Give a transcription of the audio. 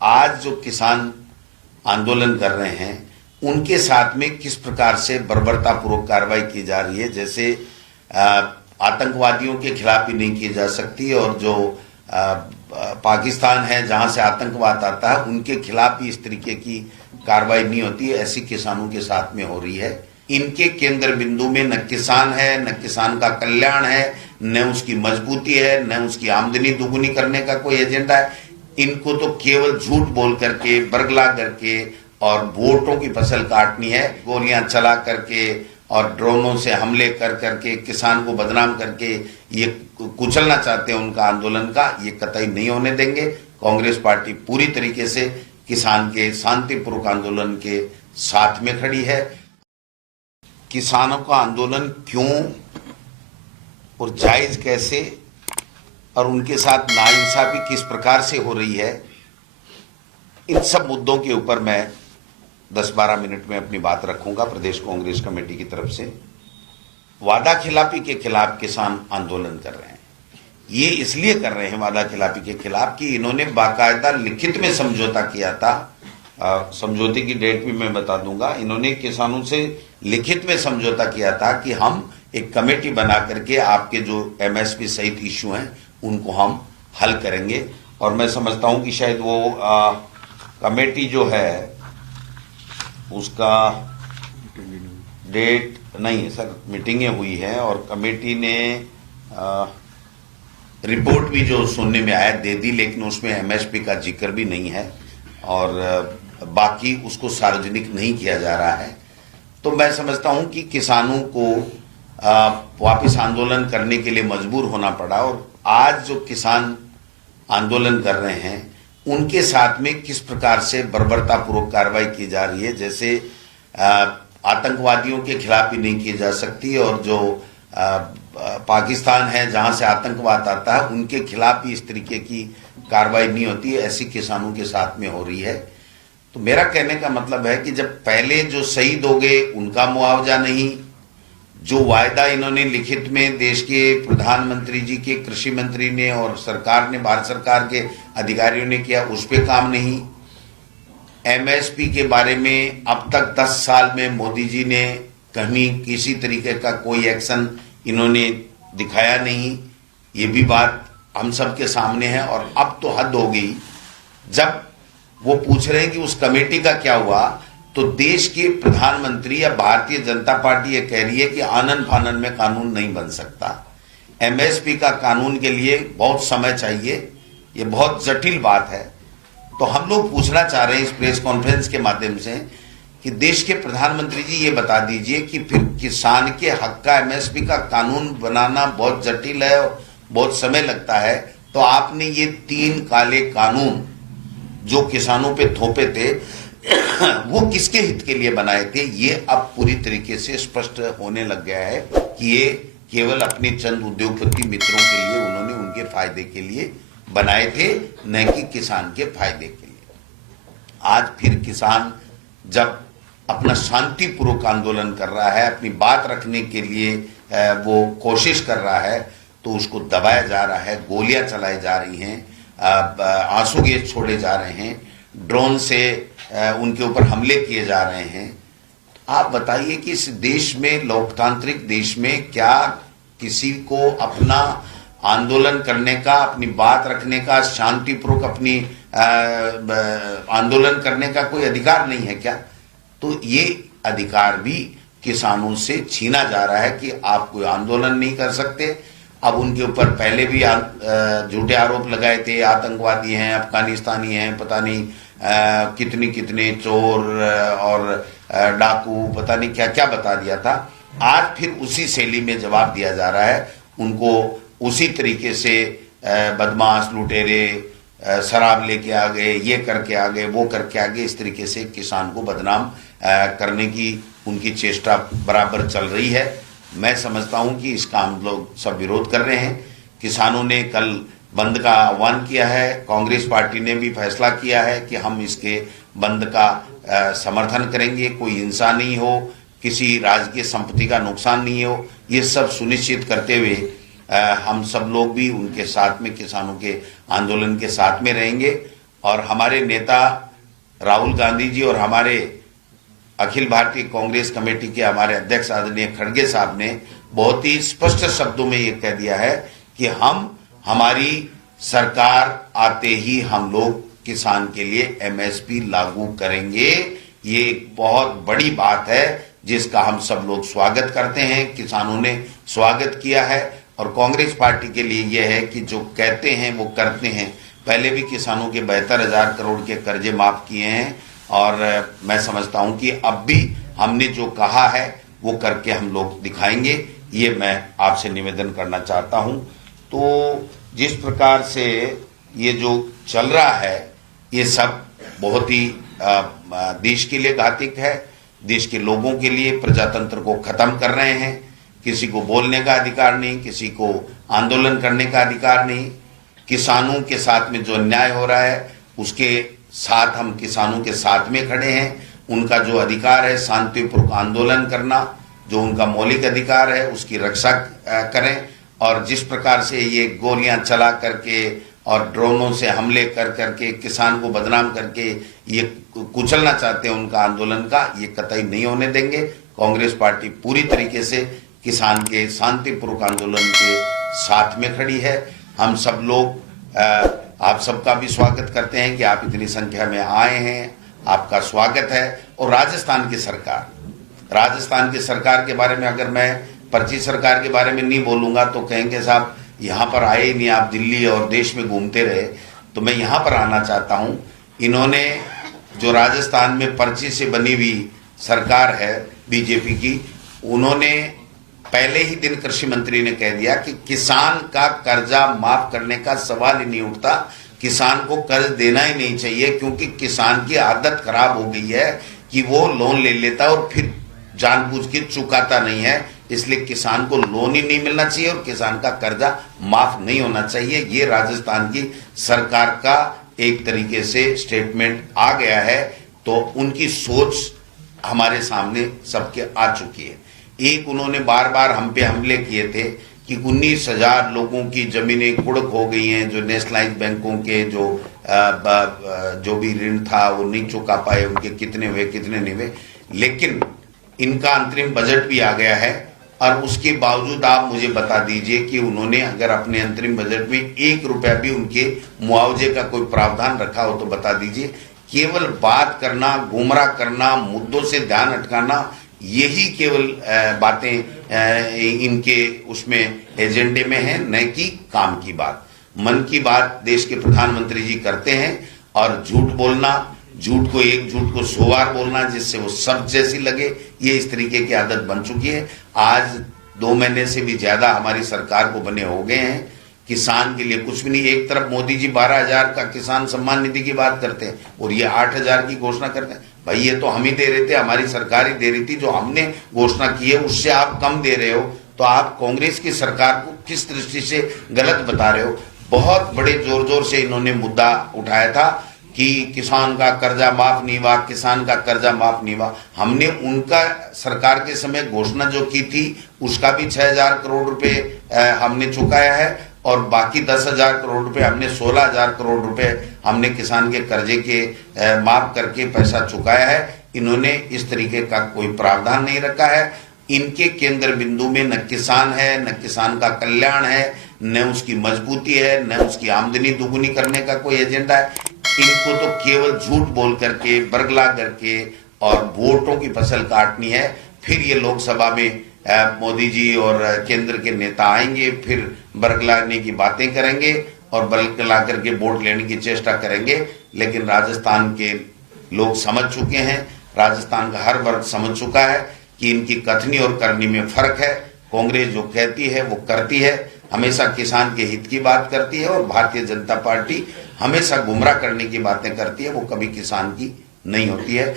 आज जो किसान आंदोलन कर रहे हैं उनके साथ में किस प्रकार से बर्बरतापूर्वक कार्रवाई की जा रही है। जैसे आतंकवादियों के खिलाफ भी नहीं की जा सकती और जो पाकिस्तान है जहां से आतंकवाद आता है उनके खिलाफ भी इस तरीके की कार्रवाई नहीं होती है, ऐसी किसानों के साथ में हो रही है। इनके केंद्र बिंदु में न किसान है, न किसान का कल्याण है, न उसकी मजबूती है, न उसकी आमदनी दोगुनी करने का कोई एजेंडा है। इनको तो केवल झूठ बोल करके, बरगला करके और वोटों की फसल काटनी है, गोलियां चला करके और ड्रोनों से हमले कर करके किसान को बदनाम करके ये कुचलना चाहते हैं उनका आंदोलन का। ये कतई नहीं होने देंगे। कांग्रेस पार्टी पूरी तरीके से किसान के शांतिपूर्वक आंदोलन के साथ में खड़ी है। किसानों का आंदोलन क्यों और जायज कैसे और उनके साथ नाइंसाफी किस प्रकार से हो रही है, इन सब मुद्दों के ऊपर मैं 10-12 मिनट में अपनी बात रखूंगा। प्रदेश कांग्रेस कमेटी की तरफ से वादा खिलाफी के खिलाफ किसान आंदोलन कर रहे हैं। ये इसलिए कर रहे हैं वादा खिलाफी के खिलाफ कि इन्होंने बाकायदा लिखित में समझौता किया था। समझौते की डेट भी मैं बता दूंगा। इन्होंने किसानों से लिखित में समझौता किया था कि हम एक कमेटी बना करके आपके जो एमएसपी सहित इश्यू हैं उनको हम हल करेंगे। और मैं समझता हूं कि शायद वो कमेटी जो है उसका डेट नहीं है सर, मीटिंगें हुई हैं और कमेटी ने रिपोर्ट भी जो सुनने में आया दे दी, लेकिन उसमें एमएसपी का जिक्र भी नहीं है और बाकी उसको सार्वजनिक नहीं किया जा रहा है। तो मैं समझता हूं कि किसानों को वापस आंदोलन करने के लिए मजबूर होना पड़ा और आज जो किसान आंदोलन कर रहे हैं उनके साथ में किस प्रकार से बर्बरतापूर्वक कार्रवाई की जा रही है। जैसे आतंकवादियों के खिलाफ भी नहीं की जा सकती और जो पाकिस्तान है जहां से आतंकवाद आता है उनके खिलाफ भी इस तरीके की कार्रवाई नहीं होती है, ऐसी किसानों के साथ में हो रही है। तो मेरा कहने का मतलब है कि जब पहले जो शहीद हो गए उनका मुआवजा नहीं, जो वायदा इन्होंने लिखित में देश के प्रधानमंत्री जी के, कृषि मंत्री ने और सरकार ने, भारत सरकार के अधिकारियों ने किया, उस पर काम नहीं। एमएसपी के बारे में अब तक 10 साल में मोदी जी ने कहीं किसी तरीके का कोई एक्शन इन्होंने दिखाया नहीं। ये भी बात हम सबके सामने है। और अब तो हद हो गई, जब वो पूछ रहे हैं कि उस कमेटी का क्या हुआ, तो देश के प्रधानमंत्री या भारतीय जनता पार्टी ये कह रही है कि आनन फानन में कानून नहीं बन सकता। एमएसपी का कानून के लिए बहुत समय चाहिए, ये बहुत जटिल बात है। तो हम लोग पूछना चाह रहे हैं इस प्रेस कॉन्फ्रेंस के माध्यम से कि देश के प्रधानमंत्री जी ये बता दीजिए कि फिर किसान के हक का एमएसपी का कानून बनाना बहुत जटिल है, बहुत समय लगता है, तो आपने ये 3 काले कानून जो किसानों पे थोपे थे वो किसके हित के लिए बनाए थे। ये अब पूरी तरीके से स्पष्ट होने लग गया है कि ये केवल अपने चंद उद्योगपति मित्रों के लिए, उन्होंने उनके फायदे के लिए बनाए थे, न कि किसान के फायदे के लिए। आज फिर किसान जब अपना शांतिपूर्वक आंदोलन कर रहा है, अपनी बात रखने के लिए वो कोशिश कर रहा है, तो उसको दबाया जा रहा है, गोलियां चलाई जा रही हैं, आंसू गैस छोड़े जा रहे हैं, ड्रोन से उनके ऊपर हमले किए जा रहे हैं। आप बताइए कि इस देश में, लोकतांत्रिक देश में, क्या किसी को अपना आंदोलन करने का, अपनी बात रखने का, शांतिपूर्वक अपनी आंदोलन करने का कोई अधिकार नहीं है क्या? तो ये अधिकार भी किसानों से छीना जा रहा है कि आप कोई आंदोलन नहीं कर सकते। अब उनके ऊपर पहले भी झूठे आरोप लगाए थे, आतंकवादी हैं, अफगानिस्तानी हैं, पता नहीं कितने चोर और डाकू, पता नहीं क्या क्या बता दिया था। आज फिर उसी शैली में जवाब दिया जा रहा है उनको, उसी तरीके से बदमाश, लुटेरे, शराब लेके आ गए, ये करके आ गए, वो करके आ गए, इस तरीके से किसान को बदनाम करने की उनकी चेष्टा बराबर चल रही है। मैं समझता हूं कि इसका हम लोग सब विरोध कर रहे हैं। किसानों ने कल बंद का आह्वान किया है, कांग्रेस पार्टी ने भी फैसला किया है कि हम इसके बंद का समर्थन करेंगे। कोई हिंसा नहीं हो, किसी राजकीय संपत्ति का नुकसान नहीं हो, ये सब सुनिश्चित करते हुए हम सब लोग भी उनके साथ में, किसानों के आंदोलन के साथ में रहेंगे। और हमारे नेता राहुल गांधी जी और हमारे अखिल भारतीय कांग्रेस कमेटी के हमारे अध्यक्ष आदरणीय खड़गे साहब ने बहुत ही स्पष्ट शब्दों में ये कह दिया है कि हमारी सरकार आते ही हम लोग किसान के लिए एमएसपी लागू करेंगे। ये एक बहुत बड़ी बात है जिसका हम सब लोग स्वागत करते हैं, किसानों ने स्वागत किया है। और कांग्रेस पार्टी के लिए यह है कि जो कहते हैं वो करते हैं। पहले भी किसानों के 72,000 करोड़ के कर्जे माफ किए हैं और मैं समझता हूं कि अब भी हमने जो कहा है वो करके हम लोग दिखाएंगे। ये मैं आपसे निवेदन करना चाहता हूं। तो जिस प्रकार से ये जो चल रहा है ये सब बहुत ही देश के लिए घातक है। देश के लोगों के लिए प्रजातंत्र को खत्म कर रहे हैं। किसी को बोलने का अधिकार नहीं, किसी को आंदोलन करने का अधिकार नहीं। किसानों के साथ में जो अन्याय हो रहा है उसके साथ हम किसानों के साथ में खड़े हैं। उनका जो अधिकार है शांतिपूर्वक आंदोलन करना, जो उनका मौलिक अधिकार है उसकी रक्षा करें। और जिस प्रकार से ये गोलियां चला करके और ड्रोनों से हमले कर करके किसान को बदनाम करके ये कुचलना चाहते हैं उनका आंदोलन का, ये कतई नहीं होने देंगे। कांग्रेस पार्टी पूरी तरीके से किसान के शांतिपूर्वक आंदोलन के साथ में खड़ी है। हम सब लोग आप सबका भी स्वागत करते हैं कि आप इतनी संख्या में आए हैं, आपका स्वागत है। और राजस्थान की सरकार के बारे में अगर मैं पर्ची सरकार के बारे में नहीं बोलूंगा तो कहेंगे साहब यहाँ पर आए ही नहीं, आप दिल्ली और देश में घूमते रहे। तो मैं यहाँ पर आना चाहता हूँ। इन्होंने जो राजस्थान में पर्ची से बनी हुई सरकार है बीजेपी की, उन्होंने पहले ही दिन कृषि मंत्री ने कह दिया कि किसान का कर्जा माफ करने का सवाल ही नहीं उठता। किसान को कर्ज देना ही नहीं चाहिए क्योंकि किसान की आदत खराब हो गई है कि वो लोन ले लेता है और फिर जानबूझ के चुकाता नहीं है। इसलिए किसान को लोन ही नहीं मिलना चाहिए और किसान का कर्जा माफ नहीं होना चाहिए। ये राजस्थान की सरकार का एक तरीके से स्टेटमेंट आ गया है। तो उनकी सोच हमारे सामने सबके आ चुकी है। एक उन्होंने बार बार हम पे हमले किए थे कि 19,000 लोगों की जमीनें कुड़क हो गई हैं, जो नेशनलाइज बैंकों के जो भी ऋण था वो नहीं चुका पाए, उनके कितने हुए कितने नहीं हुए। लेकिन इनका अंतरिम बजट भी आ गया है और उसके बावजूद आप मुझे बता दीजिए कि उन्होंने अगर अपने अंतरिम बजट में 1 रुपया भी उनके मुआवजे का कोई प्रावधान रखा हो तो बता दीजिए। केवल बात करना, गुमराह करना, मुद्दों से ध्यान हटकाना, यही केवल बातें इनके उसमें एजेंडे में है, न कि काम की बात। मन की बात देश के प्रधानमंत्री जी करते हैं और झूठ बोलना, झूठ को 100 बार बोलना जिससे वो सब जैसी लगे, ये इस तरीके की आदत बन चुकी है। आज 2 महीने से भी ज्यादा हमारी सरकार को बने हो गए हैं। किसान के लिए कुछ भी नहीं। एक तरफ मोदी जी 12,000 का किसान सम्मान निधि की बात करते हैं और ये 8,000 की घोषणा करते हैं। भाई ये तो हम ही दे रहे थे, हमारी सरकार ही दे रही थी। जो हमने घोषणा की है उससे आप कम दे रहे हो, तो आप कांग्रेस की सरकार को किस दृष्टि से गलत बता रहे हो। बहुत बड़े जोर जोर से इन्होंने मुद्दा उठाया था कि किसान का कर्जा माफ नहीं हुआ, किसान का कर्जा माफ नहीं हुआ। हमने उनका सरकार के समय घोषणा जो की थी उसका भी 6,000 करोड़ रुपए हमने चुकाया है और बाकी 10,000 करोड़ रुपए हमने 16,000 करोड़ रुपए हमने किसान के कर्जे के माफ करके पैसा चुकाया है। इन्होंने इस तरीके का कोई प्रावधान नहीं रखा है। इनके केंद्र बिंदु में न किसान है, न किसान का कल्याण है, न उसकी मजबूती है, न उसकी आमदनी दुगुनी करने का कोई एजेंडा है। इनको तो केवल झूठ बोल करके, बरगला करके और वोटों की फसल काटनी है। फिर ये लोकसभा में मोदी जी और केंद्र के नेता आएंगे, फिर बरगलाने की बातें करेंगे और बरगला करके वोट लेने की चेष्टा करेंगे। लेकिन राजस्थान के लोग समझ चुके हैं, राजस्थान का हर वर्ग समझ चुका है कि इनकी कथनी और करनी में फर्क है। कांग्रेस जो कहती है वो करती है, हमेशा किसान के हित की बात करती है और भारतीय जनता पार्टी हमेशा गुमराह करने की बातें करती है, वो कभी किसान की नहीं होती है।